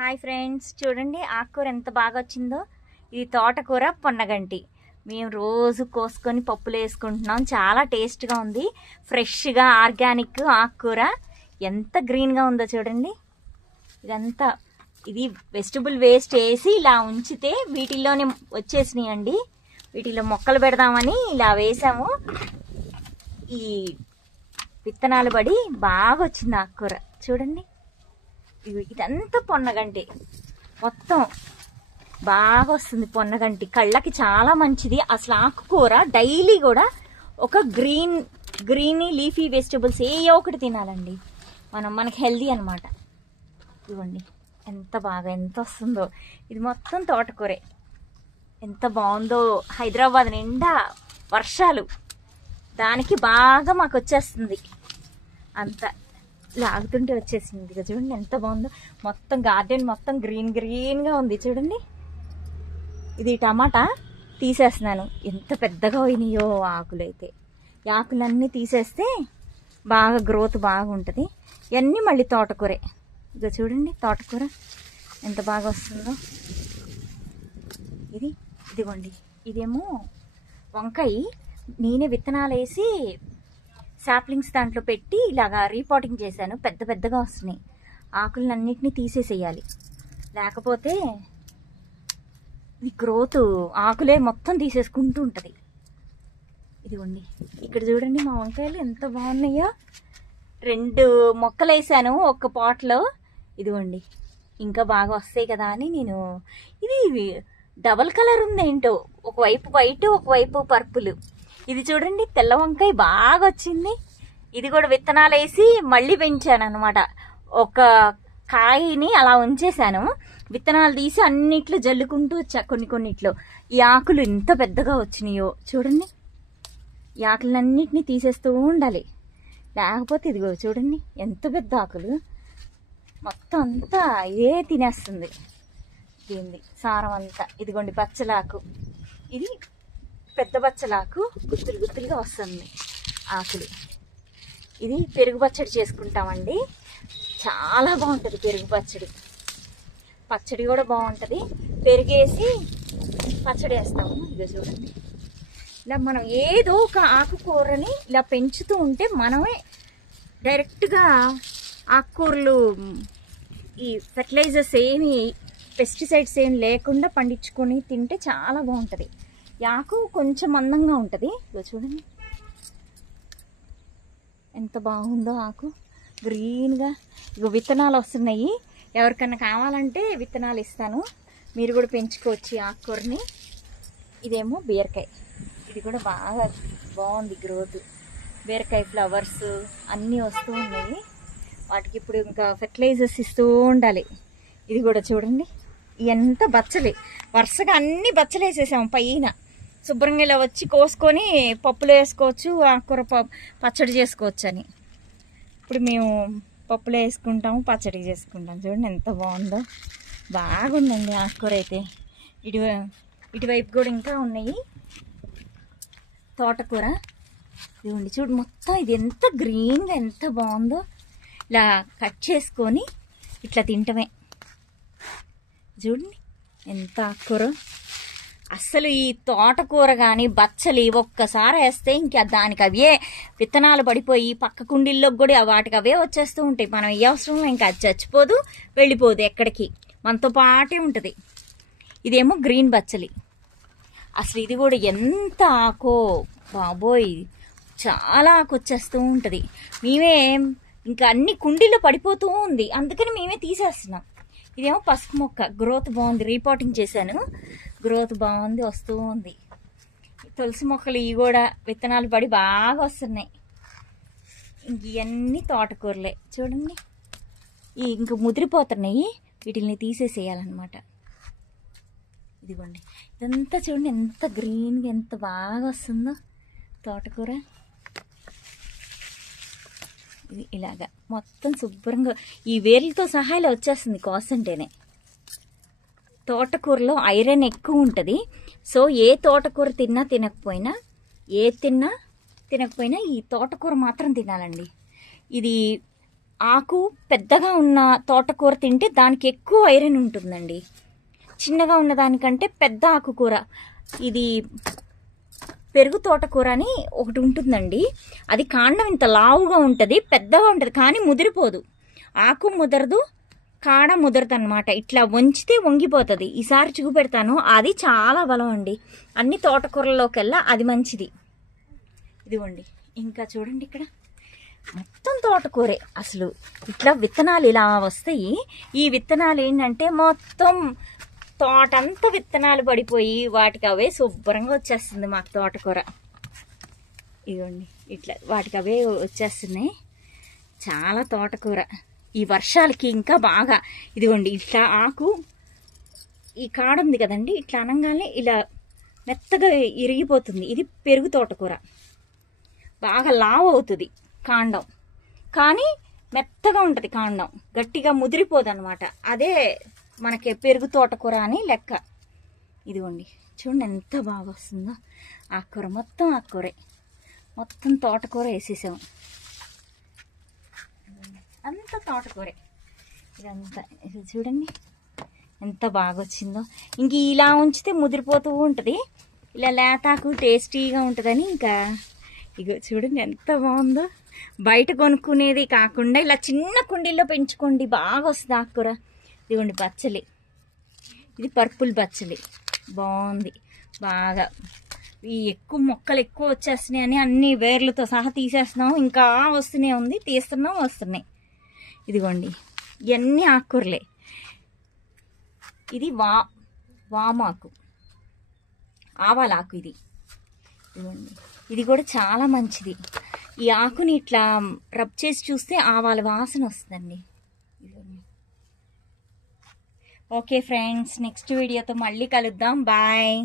Hi friends, చూడండి ఆకుకూర ఎంత బాగా వచ్చిందో. ఇది తోటకూర పొన్నగంటి. మేము రోజు కోసుకొని పప్పులు వేసుకుంటున్నాం. చాలా టేస్ట్గా ఉంది. ఫ్రెష్గా ఆర్గానిక్ ఆకుకూర ఎంత గ్రీన్గా ఉందో చూడండి. ఇదంతా ఇది వెజిటబుల్ వేస్ట్ వేసి ఇలా ఉంచితే వీటిల్లోనే వచ్చేసినాయండి. వీటిలో మొక్కలు పెడదామని ఇలా వేసాము. ఈ విత్తనాలు పడి బాగా వచ్చింది ఆకుకూర చూడండి. ఇదంతా పొన్నగంటి, మొత్తం బాగా వస్తుంది పొన్నగంటి. కళ్ళకి చాలా మంచిది. అసలు ఆకుకూర డైలీ కూడా ఒక గ్రీన్ లీఫీ వెజిటబుల్స్ ఏ ఒకటి తినాలండి. మనకి హెల్దీ అనమాట. ఇవ్వండి ఎంత వస్తుందో. ఇది మొత్తం తోటకూరే. ఎంత బాగుందో. హైదరాబాద్ నిండా వర్షాలు, దానికి బాగా మాకు వచ్చేస్తుంది. అంత లాగుతుంటే వచ్చేసింది. ఇక చూడండి ఎంత బాగుందో. మొత్తం గార్డెన్ మొత్తం గ్రీన్గా ఉంది చూడండి. ఇది టమాటా తీసేస్తున్నాను. ఎంత పెద్దగా అయినాయో ఆకులు. అయితే ఈ ఆకులన్నీ తీసేస్తే బాగా గ్రోత్ బాగుంటుంది. ఇవన్నీ మళ్ళీ తోటకూరే. ఇక చూడండి తోటకూర ఎంత బాగా వస్తుందో. ఇదిగోండి, ఇదేమో వంకాయ. నేనే విత్తనాలు వేసి సాప్లింగ్స్ దాంట్లో పెట్టి ఇలాగా రీపాటింగ్ చేశాను. పెద్దగా వస్తున్నాయి. ఆకులన్నిటినీ తీసేసేయాలి, లేకపోతే ఈ గ్రోత్ ఆకులే మొత్తం తీసేసుకుంటూ ఉంటుంది. ఇదిగోండి ఇక్కడ చూడండి మా వంకాయలు ఎంత బాగున్నాయో. 2 మొక్కలు వేసాను ఒక్క పాట్లో. ఇదిగోండి ఇంకా బాగా వస్తాయి కదా అని నేను. ఇది డబల్ కలర్ ఉంది ఏంటో, ఒకవైపు వైట్ ఒకవైపు పర్పుల్. ఇది చూడండి తెల్ల వంకాయ బాగా వచ్చింది. ఇది కూడా విత్తనాలు వేసి మళ్ళీ పెంచాను అనమాట. ఒక కాయని అలా ఉంచేసాను. విత్తనాలు తీసి అన్నిట్లో జల్లుకుంటూ వచ్చా. కొన్నిట్లో ఈ ఆకులు ఎంత పెద్దగా వచ్చినాయో చూడండి. ఈ ఆకులన్నిటినీ తీసేస్తూ ఉండాలి, లేకపోతే ఇదిగో చూడండి ఎంత పెద్ద ఆకులు. మొత్తం అంతా ఇదే తినేస్తుంది దీన్ని సారం అంతా. ఇదిగోండి బచ్చలాకు. ఇది పెద్ద బచ్చలాకు గుత్తులుగా వస్తుంది ఆకులు. ఇది పెరుగు పచ్చడి చేసుకుంటామండి. చాలా బాగుంటుంది పెరుగు పచ్చడి కూడా బాగుంటుంది. పెరుగేసి పచ్చడి వేస్తాము. ఇక చూడండి ఇలా మనం ఏదో ఒక ఆకుకూరని ఇలా పెంచుతూ ఉంటే మనమే డైరెక్ట్గా ఆకుకూరలు ఈ ఫెర్టిలైజర్స్ ఏమి పెస్టిసైడ్స్ ఏమి లేకుండా పండించుకొని తింటే చాలా బాగుంటుంది. ఈ ఆకు కొంచెం మందంగా ఉంటుంది. ఇదో చూడండి ఎంత బాగుందో ఆకు గ్రీన్గా. ఇగో విత్తనాలు వస్తున్నాయి. ఎవరికన్నా కావాలంటే విత్తనాలు ఇస్తాను, మీరు కూడా పెంచుకోవచ్చు ఈ ఆకుకూరని. ఇదేమో బీరకాయ. ఇది కూడా బాగా బాగుంది గ్రోత్. బీరకాయ ఫ్లవర్స్ అన్నీ వస్తూ ఉన్నాయి. వాటికి ఇప్పుడు ఇంకా ఫెర్టిలైజర్స్ ఇస్తూ ఉండాలి. ఇది కూడా చూడండి ఎంత బచ్చలి. వరుసగా అన్ని బచ్చలు వేసేసాము పైన. శుభ్రంగా ఇలా వచ్చి కోసుకొని పప్పులో వేసుకోవచ్చు, ఆకుకూర పచ్చడి చేసుకోవచ్చు అని. ఇప్పుడు మేము పప్పులో వేసుకుంటాము, పచ్చడి చేసుకుంటాం. చూడండి ఎంత బాగుందో. బాగుందండి ఆకుకూర అయితే. ఇటువైపు కూడా ఇంకా ఉన్నాయి తోటకూర. ఇదిగోండి చూడు మొత్తం ఇది ఎంత గ్రీన్గా ఎంత బాగుందో. ఇలా కట్ చేసుకొని ఇట్లా తింటమే. చూడండి ఎంత ఆకుకూర. అస్సలు ఈ తోటకూర కానీ బచ్చలి ఒక్కసారి వేస్తే ఇంకా దానికి అవే విత్తనాలు పడిపోయి పక్క కుండీల్లోకి కూడా వాటికి అవే వచ్చేస్తూ ఉంటాయి. మనం ఏ అవసరంలో ఇంకా అది చచ్చిపోదు, వెళ్ళిపోదు ఎక్కడికి, మనతో పాటే ఉంటుంది. ఇదేమో గ్రీన్ బచ్చలి. అసలు ఇది కూడా ఎంత ఆకో బాబోయ్, చాలా ఆకు వచ్చేస్తూ ఉంటుంది. మేమే ఇంకా అన్ని కుండీల్లో పడిపోతూ ఉంది, అందుకని మేమే తీసేస్తున్నాం. ఇదేమో పసుపు మొక్క. గ్రోత్ బాగుంది, రీపాటింగ్ చేశాను. గ్రోత్ బాగుంది, వస్తూ ఉంది. తులసి మొక్కలు ఇవి కూడా విత్తనాలు పడి బాగా వస్తున్నాయి. ఇంక ఇవన్నీ తోటకూరలే చూడండి. ఇంక ముదిరిపోతున్నాయి, వీటిని తీసేసేయాలన్నమాట. ఇదిగోండి ఇదంతా చూడండి ఎంత గ్రీన్గా ఎంత బాగా వస్తుందో తోటకూర. ఇది ఇలాగా మొత్తం శుభ్రంగా ఈ వేర్లతో సహా ఇలా వచ్చేస్తుంది కోసంటేనే. తోటకూరలో ఐరన్ ఎక్కువ ఉంటుంది. సో ఏ తోటకూర తినకపోయినా ఈ తోటకూర మాత్రం తినాలండి. ఇది ఆకు పెద్దగా ఉన్న తోటకూర తింటే దానికి ఎక్కువ ఐరన్ ఉంటుందండి. చిన్నగా ఉన్న దానికంటే పెద్ద ఆకుకూర, ఇది పెరుగు తోటకూర అని ఒకటి ఉంటుందండి. అది కాండం ఇంత లావుగా ఉంటుంది, పెద్దగా ఉంటుంది, కానీ ముదిరిపోదు. ఆకు ముదరదు, కాడ ముదరదు అనమాట. ఇట్లా వంచితే వంగిపోతుంది. ఈసారి చూపెడతాను. అది చాలా బలం అండి. అన్ని తోటకూరల్లోకెల్లా అది మంచిది. ఇదిగోండి. ఇంకా చూడండి, ఇక్కడ మొత్తం తోటకూరే. అసలు ఇట్లా విత్తనాలు ఇలా వస్తాయి. ఈ విత్తనాలు ఏంటంటే మొత్తం తోటంతా విత్తనాలు పడిపోయి వాటికి అవే శుభ్రంగా వచ్చేస్తుంది మాకు తోటకూర. ఇదిగోండి, ఇట్లా వాటికి అవే వచ్చేస్తున్నాయి. చాలా తోటకూర ఈ వర్షాలకి ఇంకా బాగా. ఇదిగోండి, ఇట్లా ఆకు ఈ కాడ ఉంది కదండి, ఇట్లా అనగానే ఇలా మెత్తగా ఇరిగిపోతుంది. ఇది పెరుగు తోటకూర. బాగా లావు అవుతుంది కాండం, కానీ మెత్తగా ఉంటుంది కాండం, గట్టిగా ముదిరిపోదు అనమాట. అదే మనకి పెరుగు తోటకూర అని లెక్క. ఇదిగోండి, చూడండి ఎంత బాగా వస్తుందో ఆకుకూర. మొత్తం ఆకుకూరే, మొత్తం తోటకూర వేసేసాము. అంత తోటకూరే ఇదంతా. ఇది చూడండి ఎంత బాగా వచ్చిందో. ఇంక ఇలా ఉంచితే ముదిరిపోతూ ఉంటుంది. ఇలా లేతాకు టేస్టీగా ఉంటుందని ఇంకా ఇగో చూడండి ఎంత బాగుందో. బయట కొనుక్కునేది కాకుండా ఇలా చిన్న కుండీల్లో పెంచుకోండి, బాగా వస్తుంది ఆకుకూర. ఇదిగోండి బచ్చలి, ఇది పర్పుల్ బచ్చలి, బాగుంది బాగా. ఈ ఎక్కువ మొక్కలు ఎక్కువ వచ్చేస్తున్నాయి అని అన్ని వేర్లతో సహా తీసేస్తున్నాం. ఇంకా వస్తూనే ఉంది, తీస్తున్నాం, వస్తున్నాయి. ఇదిగోండి ఇవన్నీ ఆకుకూరలే. ఇది వామాకు, ఆవాలాకు. ఇది ఇదిగోండి, ఇది కూడా చాలా మంచిది. ఈ ఆకుని ఇట్లా రబ్ చేసి చూస్తే ఆవాల వాసన వస్తుందండి. ఓకే ఫ్రెండ్స్, నెక్స్ట్ వీడియోతో మళ్ళీ కలుద్దాం. బాయ్.